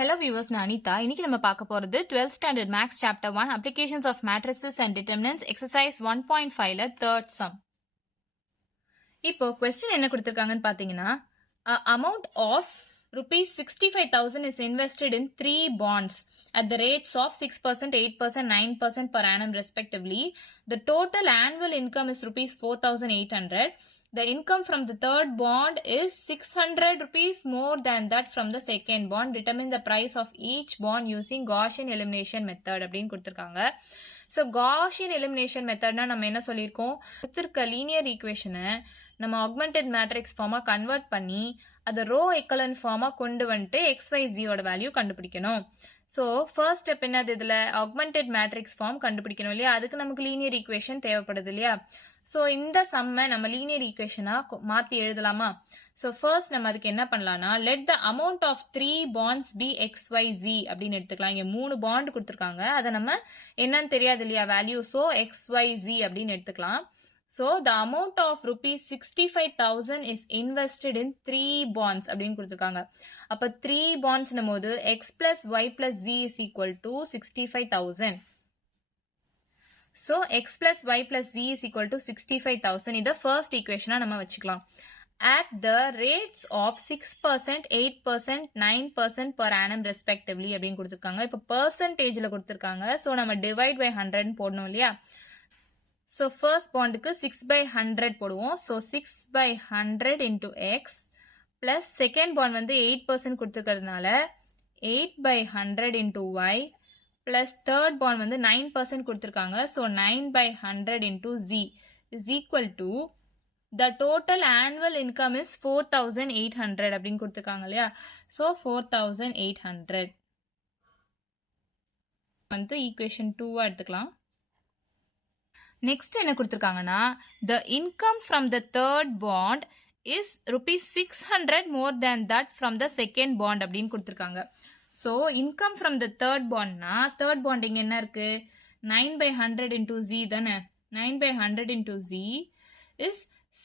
Hello viewers, நான் அனிதா. இன்னைக்கு நம்ம பார்க்க போறது 12th standard maths chapter 1 applications of matrices and determinants exercise 1.5ல third sum. இப்போ question என்ன கொடுத்திருக்காங்கன்னு பாத்தீங்கன்னா, amount of rupees 65,000 is invested in 3 bonds at the rates of 6%, 8%, 9% per annum respectively. The total annual income is rupees 4,800. The income from the third bond is 600 rupees more than that from the second bond. Determine the price of each bond using Gaussian elimination method அப்படின்னு கொடுத்திருக்காங்க. So Gaussian elimination methodனா நம்ம என்ன சொல்லியிருக்கோம், கொடுத்திருக்க linear ஈக்குவேஷனை நம்ம augmented matrix ஃபார்மாக convert பண்ணி அதை ரோ எக்கலன் ஃபார்மாக கொண்டு வந்துட்டு XYZயோட வேல்யூ கண்டுபிடிக்கணும். ஸோ ஃபர்ஸ்ட் ஸ்டெப் என்னது, இதில் ஆக்மெண்டட் மேட்ரிக்ஸ் ஃபார்ம் கண்டுபிடிக்கணும் இல்லையா, அதுக்கு நமக்கு லீனியர் ஈக்குவேஷன் தேவைப்படுது இல்லையா. ஸோ இந்த சம்மை நம்ம லீனியர் ஈக்குவேஷனாக மாற்றி எழுதலாமா. ஸோ ஃபர்ஸ்ட் நம்ம அதுக்கு என்ன பண்ணலாம்னா, let the amount of 3 bonds be XYZ அப்படின்னு எடுத்துக்கலாம். இங்கே 3 பாண்ட் கொடுத்துருக்காங்க, அதை நம்ம என்னன்னு தெரியாது இல்லையா வேல்யூ, ஸோ XYZ அப்படின்னு எடுத்துக்கலாம். So the amount of rupees 65,000 is invested in 3 bonds அப்படின்னு கொடுத்துருக்காங்க. அப்போ 3 bondsனும் போது X plus Y plus Z is equal to 65,000. So X plus Y plus Z is equal to 65,000. இதை first equation நம்ம வச்சுக்கலாம். At the rates of 6%, 8%, 9% per annum respectively அப்படின்னு கொடுத்துருக்காங்க. இப்போ percentageல கொடுத்துருக்காங்க, ஸோ நம்ம divide by 100 போடணும் இல்லையா. ஸோ ஃபர்ஸ்ட் பாண்டுக்கு 6 by 100 போடுவோம். So 6 by 100 into X plus second bond வந்து 8% கொடுத்துருக்கிறதுனால 8 by 100 into Y plus third bond வந்து 9% கொடுத்திருக்காங்க. So 9 by 100 into Z is equal to the total annual income is 4,800 அப்படின்னு கொடுத்திருக்காங்க இல்லையா. So 4,800 வந்து equation 2 எடுத்துக்கலாம். நெக்ஸ்ட் என்ன கொடுத்திருக்காங்கன்னா, the income from the third bond is rupees 600 more than that from the second bond அப்படின்னு கொடுத்திருக்காங்க. So income from the third பாண்ட்னா, third bond இங்கே என்ன இருக்கு, 9 by 100 into Z தானே. 9 by 100 into Z is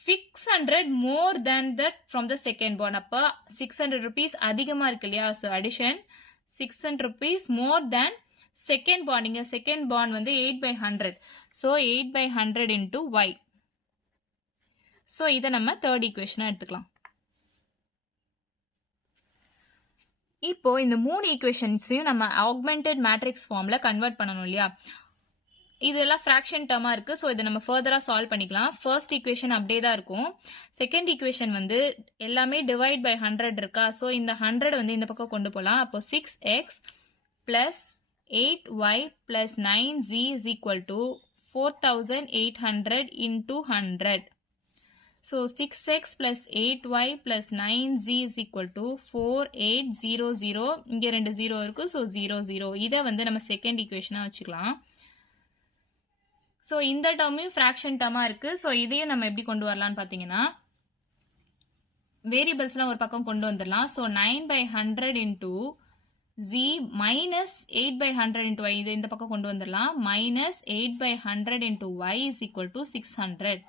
600 more than that from the second bond. அப்போ 600 rupees அதிகமாக இருக்கு இல்லையா. ஸோ அடிஷன் 600 rupees மோர் தேன் செகண்ட் பாண்ட். இங்கே செகண்ட் பாண்ட் வந்து 8 by 100. So 8 by 100 into Y. So இதை நம்ம தேர்ட் ஈக்குவேஷனாக எடுத்துக்கலாம். இப்போ இந்த 3 ஈக்குவேஷன்ஸையும் நம்ம ஆக்மெண்டட் மேட்ரிக்ஸ் ஃபார்ம்ல கன்வெர்ட் பண்ணணும் இல்லையா. இதெல்லாம் ஃப்ராக்ஷன் டேர்மா இருக்கு, ஸோ இதை நம்ம ஃபர்தரா சால்வ் பண்ணிக்கலாம். ஃபர்ஸ்ட் ஈக்குவேஷன் அப்படியே தான் இருக்கும். செகண்ட் ஈக்குவேஷன் வந்து எல்லாமே டிவைட் பை 100 இருக்கா, ஸோ இந்த 100 வந்து இந்த பக்கம் கொண்டு போகலாம். அப்போ 6x plus 8y plus 9z is equal to 4,800 into 100. So 6x plus 8y plus 9z is equal to 4800. இங்கே 2 0 இருக்கு, so 00. இதை வந்து நம்ம செகண்ட் ஈக்குவேஷனாக வச்சுக்கலாம். ஸோ இந்த டேர்மையும் ஃப்ராக்ஷன் டேர்மாக இருக்கு. ஸோ இதையும் நம்ம எப்படி கொண்டு வரலான்னு பார்த்தீங்கன்னா, வேரியபிள்ஸ்லாம் ஒரு பக்கம் கொண்டு வந்துடலாம். So 9 by 100 into z minus 8 by 100 into y, இது இந்த பக்கம் கொண்டு வந்துடலாம். minus 8 by 100 into y is equal to 600.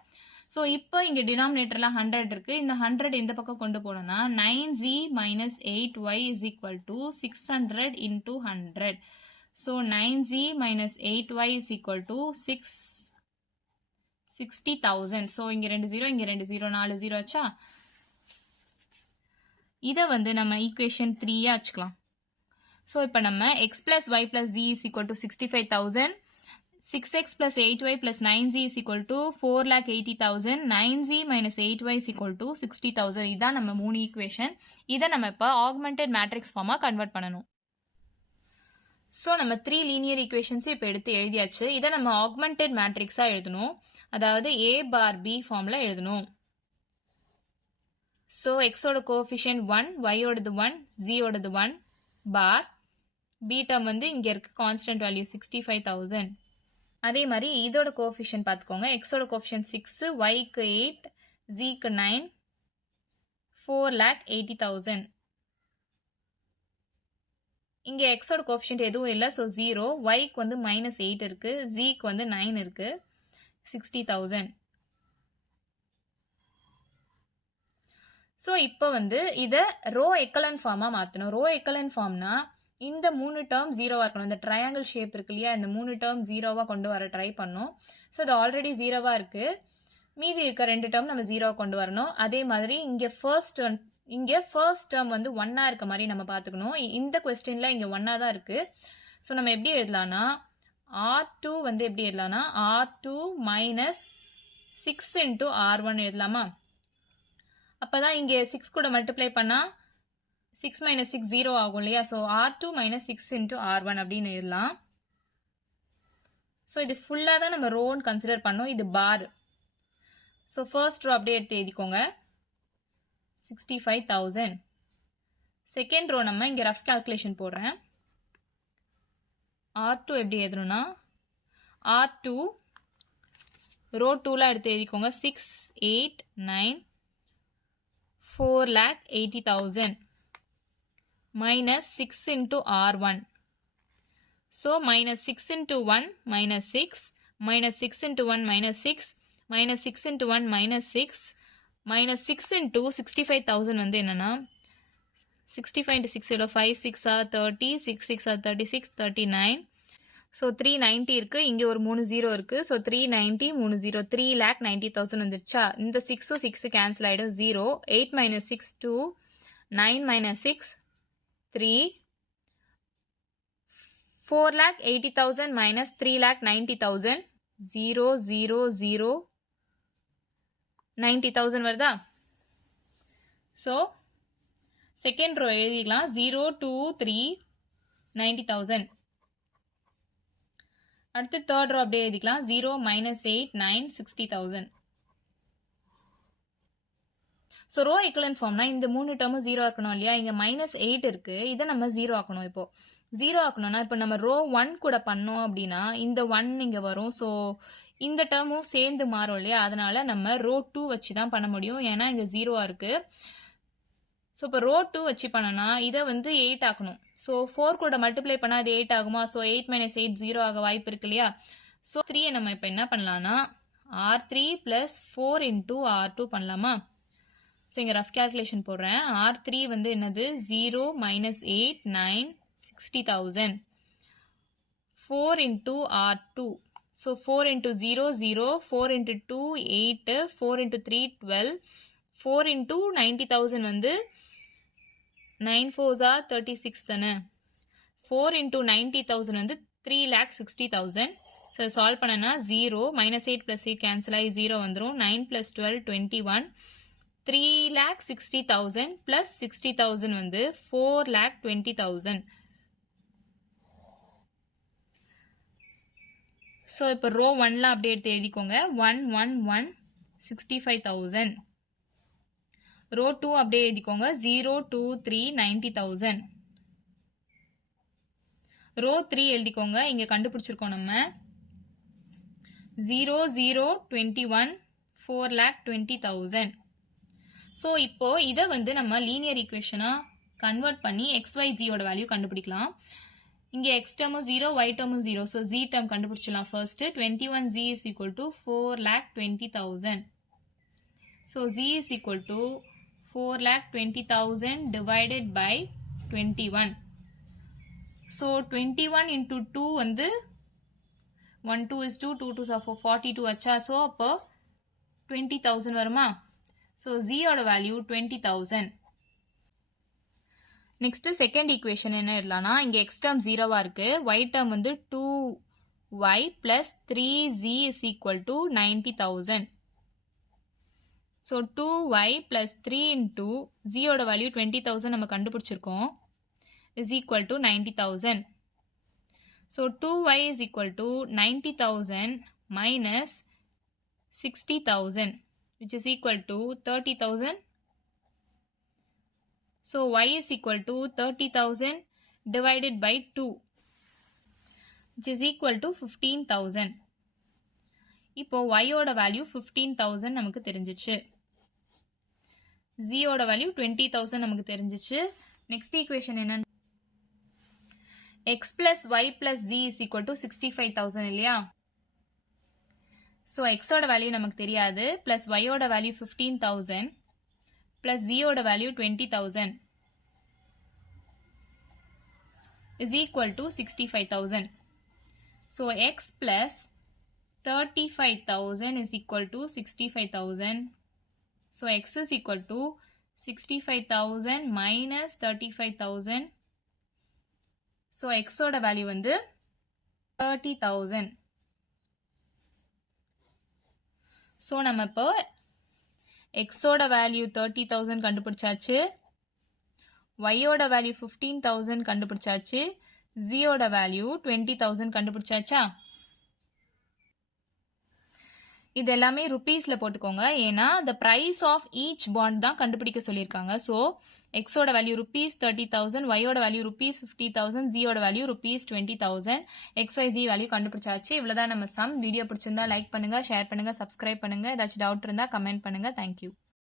So இப்போ இங்கே டினாமினேட்டரில் 100 இருக்கு, இந்த 100 இந்த பக்கம் கொண்டு போனோம்னா 9z minus 8y is equal to 600 into 100. So 9z minus 8y is equal to 60,000. So இங்கே 2 0, இங்கே 2 0, 4 0 ஆச்சா. இதை வந்து நம்ம ஈக்குவேஷன் 3 வச்சுக்கலாம். ஸோ இப்போ நம்ம x plus y plus z is equal to 65,000. 6x plus 8y plus 9z is equal to 4,80,000. 9z minus 8y is equal to 60,000. இதான் நம்ம 3 ஈக்குவேஷன். இதை நம்ம இப்போ ஆக்மெண்டட் மேட்ரிக்ஸ் ஃபார்மாக கன்வெர்ட் பண்ணணும். ஸோ நம்ம 3 லீனியர் ஈக்குவேஷன்ஸும் இப்போ எடுத்து எழுதியாச்சு. இதை நம்ம ஆக்மெண்டட் மேட்ரிக்ஸாக எழுதணும், அதாவது a bar b ஃபார்மில் எழுதணும். ஸோ எக்ஸோட கோஎஃபிஷியன்ட் 1, y-ஓடது 1, z-ஓடது 1 பார், b டேர்ம் வந்து இங்கே இருக்கு கான்ஸ்டன்ட் வேல்யூ 65,000. அதே மாதிரி இதோட கோஎஃபிஷியன்ட் பார்த்துக்கோங்க. எக்ஸோட கோஎஃபிஷியன்ட் 6, ஒய்க்கு 8, ஜிக்கு 9, 4,80,000. இங்கே எக்ஸோட கோஎஃபிஷியன்ட் எதுவும் இல்லை, ஸோ 0. ஒய்க்கு வந்து -8 இருக்கு, ஜிக்கு வந்து 9 இருக்கு, 60,000. ஸோ இப்போ வந்து இதை ரோ எக்கலன் ஃபார்மாக மாற்றணும். ரோ எக்கலன் ஃபார்ம்னா இந்த 3 டேர்ம் ஜீரோவாக இருக்கணும். இந்த ட்ரையாங்கிள் ஷேப் இருக்கு இல்லையா, இந்த 3 டேர்ம் ஜீரோவாக கொண்டு வர ட்ரை பண்ணோம். ஸோ இது ஆல்ரெடி ஜீரோவாக இருக்குது, மீதி இருக்க 2 டேர்ம் நம்ம ஜீரோவாக கொண்டு வரணும். அதே மாதிரி இங்கே ஃபர்ஸ்ட் டேர்ம் வந்து 1 இருக்க மாதிரி நம்ம பார்த்துக்கணும். இந்த கொஸ்டினில் இங்கே 1 தான் இருக்குது. ஸோ நம்ம எப்படி எழுதலாம்னா R2 வந்து எப்படி எழுதலாம்னா R2 மைனஸ் 6 இன்ட்டு R1 எழுதலாமா? அப்போதான் இங்கே 6 கூட மல்டிப்ளை பண்ணால் 6 மைனஸ் 6 0 ஆகும் இல்லையா? So R2 minus 6 into R1 அப்படின்னு எழுதலாம். ஸோ இது ஃபுல்லாக தான் நம்ம ரோன்னு கன்சிடர் பண்ணோம். இது பார். ஸோ ஃபர்ஸ்ட் ரோ அப்படியே எடுத்து எழுதிக்கோங்க, 65,000. செகண்ட் ரோ நம்ம இங்கே ரஃப் கால்குலேஷன் போடுறேன். R2 எப்படி எழுதணும்னா R2 ரோ 2ல எடுத்து எழுதிக்கோங்க, 6, 8, 9, 4,80,000 minus 6 into R1. So minus 6 into 1 minus 6, minus 6 into 1 minus 6, minus 6 into 1 minus 6, minus 6 into 65,000 வந்து என்னன்னா 65 into 6 எவ்வளோ, 5 6 are 30, 6 6 are 36, 39. ஸோ 390 இருக்கு, இங்கே ஒரு 3 0 இருக்கு. ஸோ 390 3 0 3,90,000 வந்துருச்சா? இந்த 6 6 கேன்சல் ஆகிடும், 0. 8 minus 6 2, 9 minus 6 3, 4,80,000 minus 3,90,000, 0 0 0 90,000 வருதா? ஸோ செகண்ட் ரோ எழுதிக்கலாம், 0 2 3 90,000. அடுத்து தேர்ட் ரோ அப்படியே எழுதிக்கலாம், 0 minus 8 9 60,000. ஸோ ரோ எக்கலன் ஃபார்ம்னா இந்த 3 டேர்மும் 0 ஆக்கணும் இல்லையா? இங்கே -8 இருக்கு, இதை நம்ம 0 ஆக்கணும். இப்போ 0 ஆக்கணும்னா இப்போ நம்ம ரோ 1 கூட பண்ணோம் அப்படின்னா இந்த 1 இங்கே வரும். ஸோ இந்த டேர்மும் சேர்ந்து மாறும் இல்லையா? அதனால நம்ம ரோ 2 வச்சு தான் பண்ண முடியும், ஏன்னா இங்கே 0 இருக்கு. ஸோ இப்போ ரோ 2 வச்சு பண்ணனா இதை வந்து 8 ஆக்கணும். ஸோ 4 கூட மல்டிப்ளை பண்ணால் அது 8 ஆகுமா? ஸோ 8 minus 8 0 ஆக வாய்ப்பு இருக்கு இல்லையா? ஸோ 3 நம்ம இப்போ என்ன பண்ணலாம்னா R3 plus 4 into R2 பண்ணலாமா? ஸோ இங்கே ரஃப் கேல்குலேஷன் போடுறேன். R3 வந்து என்னது 0 minus 8 9 60,000, 4 into R2. So 4 into 0 0, 4 into 2 8, 4 into 3 12, 4 into 90,000 வந்து 9 4s are 36 தானே? 4 into 90,000 வந்து 3,60,000. ஸோ சால்வ் பண்ணனா 0 minus 8 plus 8 கேன்சல் ஆகி 0 வந்துடும். 9 plus 12 21, 3,60,000 plus 60,000 வந்து 4,20,000. ஸோ இப்போ ரோ 1ல அப்படியே எடுத்து எழுதிக்கோங்க, 1 1 1 65,000. ரோ 2 அப்படியே எழுதிக்கோங்க, 0 2 3 90,000. ரோ 3 எழுதிக்கோங்க, இங்க கண்டுபிடிச்சிருக்கோம் நம்ம 0 0 21 4,20,000. ஸோ இப்போ இதை வந்து நம்ம லீனியர் ஈக்குவேஷனா கன்வெர்ட் பண்ணி XYZ ஓட வேல்யூ கண்டுபிடிக்கலாம். இங்கே எக்ஸ் டேர்மும் 0, ஒய் டேர்மும் 0. ஸோ Z டேர்ம் கண்டுபிடிச்சிடலாம். First 21Z is equal to 4,20,000. So Z is equal to 4,20,000 divided by 21. So 21 into 2 வந்து 1 2 is 2, 2 2s are 4, 42 ஆச்சா? ஸோ அப்போ 20,000 வருமா? ஸோ Z ஓட வேல்யூ 20,000. நெக்ஸ்ட் செகண்ட் ஈக்குவேஷன் என்ன எழுதலாம்னா இங்கே எக்ஸ் டேர்ம் 0வா இருக்கு, ஒய் டேர்ம் வந்து 2y plus 3z is equal to 90,000. So 2y plus 3 into z ஓட வேல்யூ 20,000 நம்ம கண்டுபிடிச்சிருக்கோம், is equal to 90,000. So 2y is equal to 90,000 minus 60,000 which is equal to 30,000. So y is equal to 30,000 divided by 2 which is equal to 15,000. இப்போ y ஓட value 15,000 நமக்கு தெரிஞ்சிச்சு, z ஓட value 20,000 நமக்கு தெரிஞ்சிச்சு. நெக்ஸ்ட் ஈக்குவேஷன் என்ன? x plus y plus z is equal to 65,000 இல்லையா? So x ஓட வேல்யூ நமக்கு தெரியாது, plus y ஓட வேல்யூ 15,000 plus z ஓட value 20,000 is equal to 65,000. So x plus 35,000 is equal to 65,000. So x is equal to 65,000 minus 35,000. So x ஓட value வந்து 30,000. So நம்ம இப்போ x ஓட வேல்யூ 30,000 கண்டுபிடிச்சாச்சு, y ஓட வேல்யூ 15,000 கண்டுபிடிச்சாச்சு, z ஓட வேல்யூ 20,000 கண்டுபிடிச்சாச்சா? இது எல்லாமே ருபீஸ்ல போட்டுக்கோங்க, ஏன்னா the price of each bond தான் கண்டுபிடிக்க சொல்லியிருக்காங்க. ஸோ x ஓட வேல்யூ ருபீஸ் 30,000, y ஓட வேல்யூ ருபீஸ் 50,000, z ஓட வேல்யூ ருபீஸ் 20,000, xyz வேல்யூ கண்டுபிடிச்சாச்சு. இவ்வளவுதான் நம்ம சம். வீடியோ பிடிச்சிருந்தா லைக் பண்ணுங்க, ஷேர் பண்ணுங்க, சப்ஸ்கிரைப் பண்ணுங்க. ஏதாச்சும் டவுட் இருந்தா கமெண்ட் பண்ணுங்க. தேங்க்யூ.